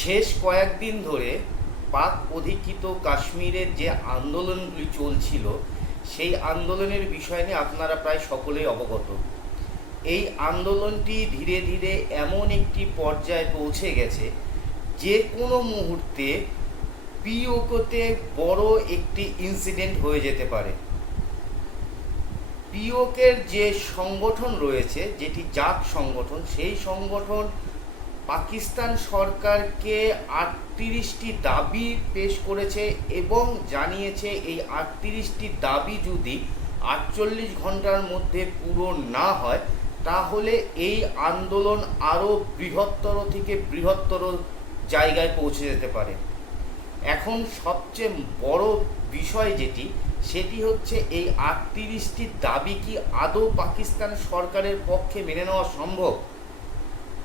শেষ কয়েকদিন ধরে পাক অধিকৃত কাশ্মীরের যে আন্দোলনগুলি চলছিল সেই আন্দোলনের বিষয় নিয়ে আপনারা প্রায় সকলেই অবগত। এই আন্দোলনটি ধীরে ধীরে এমন একটি পর্যায়ে পৌঁছে গেছে যে কোনো মুহূর্তে পিওকেতে বড় একটি ইনসিডেন্ট হয়ে যেতে পারে। পিওকের যে সংগঠন রয়েছে, যেটি জাক সংগঠন, সেই সংগঠন পাকিস্তান সরকারকে 38টি দাবি পেশ করেছে এবং জানিয়েছে এই 38টি দাবি যদি 48 ঘন্টার মধ্যে পূরণ না হয় তাহলে এই আন্দোলন আরও বৃহত্তর থেকে বৃহত্তর জায়গায় পৌঁছে যেতে পারে। এখন সবচেয়ে বড় বিষয় সেটি হচ্ছে এই 38টি দাবি কি আদৌ পাকিস্তান সরকারের পক্ষে মেনে নেওয়া সম্ভব।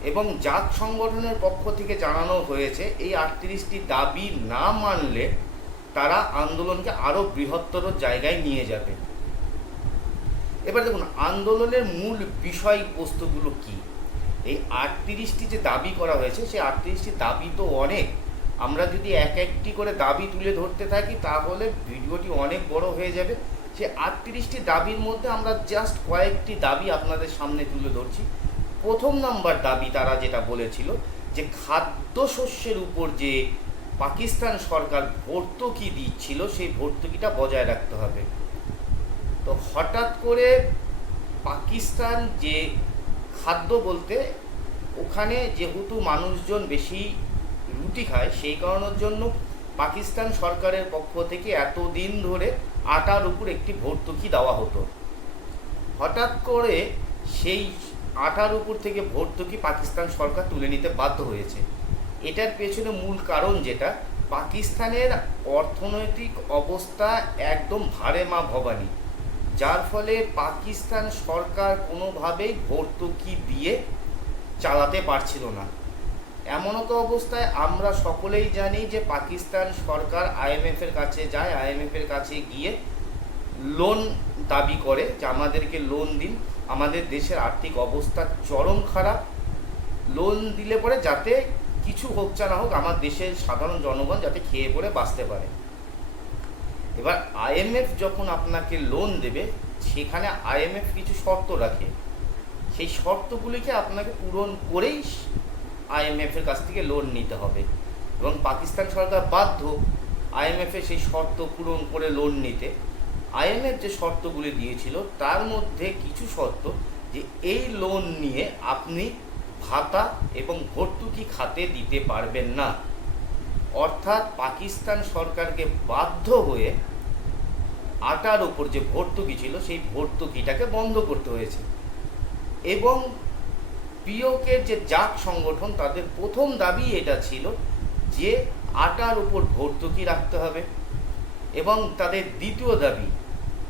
এবং জাক সংগঠনের পক্ষ থেকে জানানো হয়েছে এই 38টি দাবি না মানলে তারা আন্দোলনকে আরও বৃহত্তর জায়গায় নিয়ে যাবে। এবার দেখুন আন্দোলনের মূল বিষয়বস্তুগুলো কি। এই 38টি যে দাবি করা হয়েছে সেই 38টি দাবি তো অনেক, আমরা যদি এক একটি করে দাবি তুলে ধরতে থাকি তাহলে ভিডিওটি অনেক বড় হয়ে যাবে। সেই 38টি দাবির মধ্যে আমরা জাস্ট কয়েকটি দাবি আপনাদের সামনে তুলে ধরছি। প্রথম নাম্বার দাবি তারা যেটা বলেছিল যে খাদ্যশস্যের উপর যে পাকিস্তান সরকার ভর্তুকি দিচ্ছিল সেই ভর্তুকিটা বজায় রাখতে হবে। তো হঠাৎ করে পাকিস্তান যে খাদ্য বলতে ওখানে যেহেতু মানুষজন বেশি রুটি খায় সেই কারণের জন্য পাকিস্তান সরকারের পক্ষ থেকে এতদিন ধরে আটার উপর একটি ভর্তুকি দেওয়া হতো। হঠাৎ করে সেই আটার উপর থেকে ভর্তুকি পাকিস্তান সরকার তুলে নিতে বাধ্য হয়েছে। এটার পেছনে মূল কারণ যেটা, পাকিস্তানের অর্থনৈতিক অবস্থা একদম ভারে মা ভবানী, যার ফলে পাকিস্তান সরকার কোনোভাবেই ভর্তুকি দিয়ে চালাতে পারছিল না। এমনও তো অবস্থায় আমরা সকলেই জানি যে পাকিস্তান সরকার আইএমএফের কাছে যায়, আইএমএফের কাছে গিয়ে লোন দাবি করে যে আমাদেরকে লোন দিন, আমাদের দেশের আর্থিক অবস্থা চরম খারাপ, লোন দিলে পরে যাতে কিছু হোক চা না হোক আমার দেশের সাধারণ জনগণ যাতে খেয়ে পড়ে বাঁচতে পারে। এবার আইএমএফ যখন আপনাকে লোন দেবে সেখানে আইএমএফ কিছু শর্ত রাখে, সেই শর্তগুলিকে আপনাকে পূরণ করেই আইএমএফের কাছ থেকে লোন নিতে হবে এবং পাকিস্তান সরকার বাধ্য আইএমএফের সেই শর্ত পূরণ করে লোন নিতে। আইএমএফ যে শর্তগুলি দিয়েছিল তার মধ্যে কিছু শর্ত যে এই লোন নিয়ে আপনি ভাতা এবং ভর্তুকি খাতে দিতে পারবেন না, অর্থাৎ পাকিস্তান সরকারকে বাধ্য হয়ে আটার উপর যে ভর্তুকি ছিল সেই ভর্তুকিটাকে বন্ধ করতে হয়েছে। এবং পিওকের যে জাক সংগঠন তাদের প্রথম দাবি এটা ছিল যে আটার উপর ভর্তুকি রাখতে হবে এবং তাদের দ্বিতীয় দাবি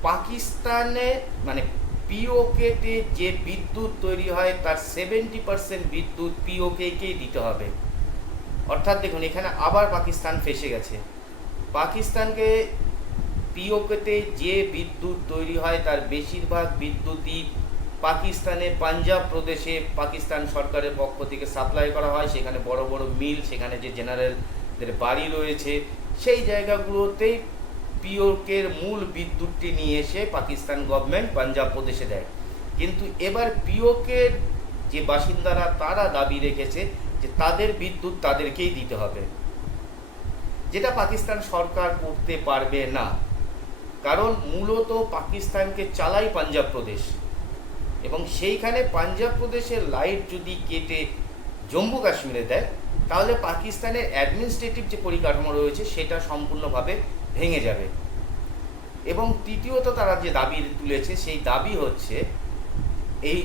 পাকিস্তানে মানে পিওকেতে যে বিদ্যুৎ তৈরি হয় তার 70% বিদ্যুৎ পিওকেকেই দিতে হবে। অর্থাৎ দেখুন এখানে আবার পাকিস্তান ফেঁসে গেছে। পাকিস্তানকে পিওকেতে যে বিদ্যুৎ তৈরি হয় তার বেশিরভাগ বিদ্যুৎই পাকিস্তানের পাঞ্জাব প্রদেশে পাকিস্তান সরকারের পক্ষ থেকে সাপ্লাই করা হয়। সেখানে বড় বড় মিল, সেখানে যে জেনারেলদের বাড়ি রয়েছে সেই জায়গাগুলোতেই পিওকের মূল বিদ্যুৎটি নিয়ে এসে পাকিস্তান গভর্নমেন্ট পাঞ্জাব প্রদেশে দেয়। কিন্তু এবার পিওকের যে বাসিন্দারা তারা দাবি রেখেছে যে তাদের বিদ্যুৎ তাদেরকেই দিতে হবে, যেটা পাকিস্তান সরকার করতে পারবে না। কারণ মূলত পাকিস্তানকে চালাই পাঞ্জাব প্রদেশ এবং সেইখানে পাঞ্জাব প্রদেশের লাইট যদি কেটে জম্মু কাশ্মীরে দেয় তাহলে পাকিস্তানের অ্যাডমিনিস্ট্রেটিভ যে পরিকাঠামো রয়েছে সেটা সম্পূর্ণভাবে ভেঙে যাবে। এবং তৃতীয়ত তারা যে দাবি তুলেছে সেই দাবি হচ্ছে এই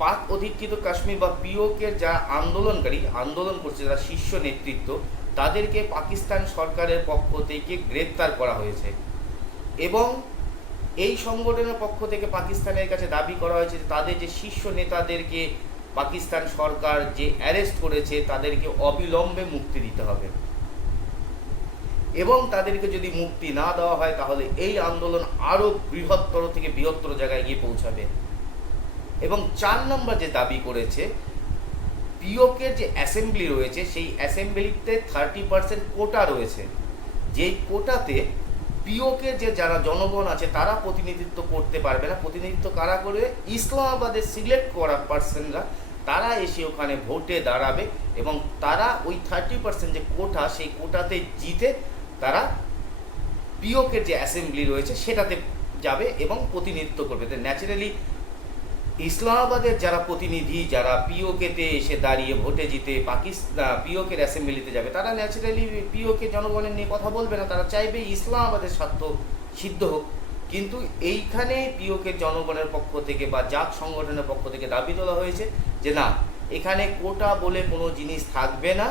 পাক অধিকৃত কাশ্মীর বা পিওকের যারা আন্দোলন করছে, যারা শীর্ষ নেতৃত্ব, তাদেরকে পাকিস্তান সরকারের পক্ষ থেকে গ্রেপ্তার করা হয়েছে এবং এই সংগঠনের পক্ষ থেকে পাকিস্তানের কাছে দাবি করা হয়েছে তাদের যে শীর্ষ নেতাদেরকে পাকিস্তান সরকার যে অ্যারেস্ট করেছে তাদেরকে অবিলম্বে মুক্তি দিতে হবে এবং তাদেরকে যদি মুক্তি না দেওয়া হয় তাহলে এই আন্দোলন আরও বৃহত্তর থেকে বৃহত্তর জায়গায় গিয়ে পৌঁছাবে। এবং 4 নম্বর যে দাবি করেছে পিওকের যে অ্যাসেম্বলি রয়েছে সেই অ্যাসেম্বলিতে 30% কোটা রয়েছে, যেই কোটাতে পিওকে যে যারা জনগণ আছে তারা প্রতিনিধিত্ব করতে পারবে না। প্রতিনিধিত্ব কারা করবে? ইসলামাবাদের সিলেক্ট করা পার্সনরা, তারা এসে ওখানে ভোটে দাঁড়াবে এবং তারা ওই 30% যে কোটা, সেই কোটাতে জিতে তারা পিওকের যে অ্যাসেম্বলি রয়েছে সেটাতে যাবে এবং প্রতিনিধিত্ব করবে। তো ন্যাচারালি ইসলামাবাদের যারা প্রতিনিধি, যারা পিওকেতে এসে দাঁড়িয়ে ভোটে জিতে পিওকের অ্যাসেম্বলিতে যাবে, তারা ন্যাচারালি পিওকে জনগণের নিয়ে কথা বলবে না, তারা চাইবে ইসলামাবাদের স্বার্থ সিদ্ধ হোক। কিন্তু এইখানে পিওকে জনগণের পক্ষ থেকে বা জাক সংগঠনের পক্ষ থেকে দাবি তোলা হয়েছে যে না, এখানে কোটা বলে কোনো জিনিস থাকবে না,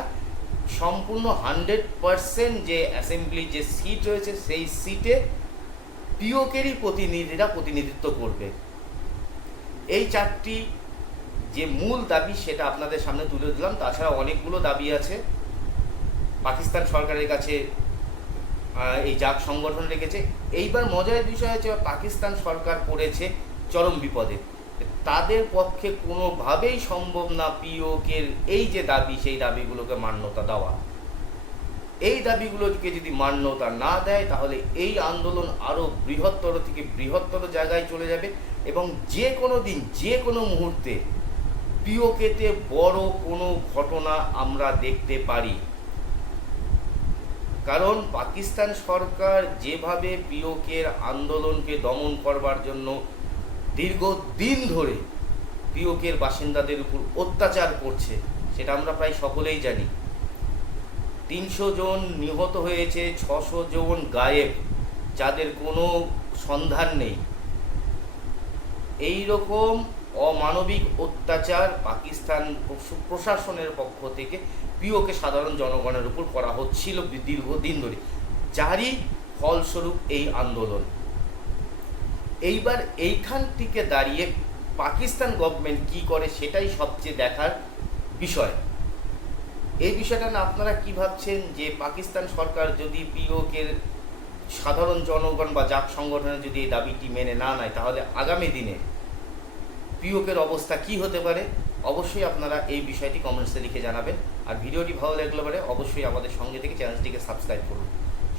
সম্পূর্ণ 100% যে অ্যাসেম্বলি যে সিট রয়েছে সেই সিটে পিওকেরই প্রতিনিধিরা প্রতিনিধিত্ব করবে। এই চারটি যে মূল দাবি সেটা আপনাদের সামনে তুলে দিলাম। তাছাড়া অনেকগুলো দাবি আছে পাকিস্তান সরকারের কাছে এই জাক সংগঠন রেখেছে। এইবার মজার বিষয় হচ্ছে পাকিস্তান সরকার পড়েছে চরম বিপদে। তাদের পক্ষে কোনোভাবেই সম্ভব না পিওকের এই যে দাবি সেই দাবিগুলোকে মান্যতা দেওয়া। এই দাবিগুলোকে যদি মান্যতা না দেয় তাহলে এই আন্দোলন আরও বৃহত্তর থেকে বৃহত্তর জায়গায় চলে যাবে এবং যে কোনো দিন যে কোনো মুহূর্তে পিওকেতে বড় কোনো ঘটনা আমরা দেখতে পারি। কারণ পাকিস্তান সরকার যেভাবে পিওকের আন্দোলনকে দমন করবার জন্য দীর্ঘদিন ধরে পিওকের বাসিন্দাদের উপর অত্যাচার করছে সেটা আমরা প্রায় সকলেই জানি। 300 জন নিহত হয়েছে, 600 জন গায়েব, যাদের কোনো সন্ধান নেই। এই রকম অমানবিক অত্যাচার পাকিস্তান প্রশাসনের পক্ষ থেকে পিওকে সাধারণ জনগণের উপর করা হচ্ছিল দীর্ঘদিন ধরে, যারই ফলস্বরূপ এই আন্দোলন। এইবার এইখান থেকে দাঁড়িয়ে পাকিস্তান গভর্নমেন্ট কী করে সেটাই সবচেয়ে দেখার বিষয়। এই বিষয়টা না আপনারা কী ভাবছেন যে পাকিস্তান সরকার যদি পিওকের সাধারণ জনগণ বা জাক সংগঠনের যদি এই দাবিটি মেনে না নেয় তাহলে আগামী দিনে পিওকের অবস্থা কি হতে পারে? অবশ্যই আপনারা এই বিষয়টি কমেন্টসে লিখে জানাবেন। আর ভিডিওটি ভালো লাগলে পরে অবশ্যই আমাদের সঙ্গে থেকে চ্যানেলটিকে সাবস্ক্রাইব করুন।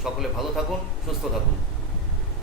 সকলে ভালো থাকুন, সুস্থ থাকুন।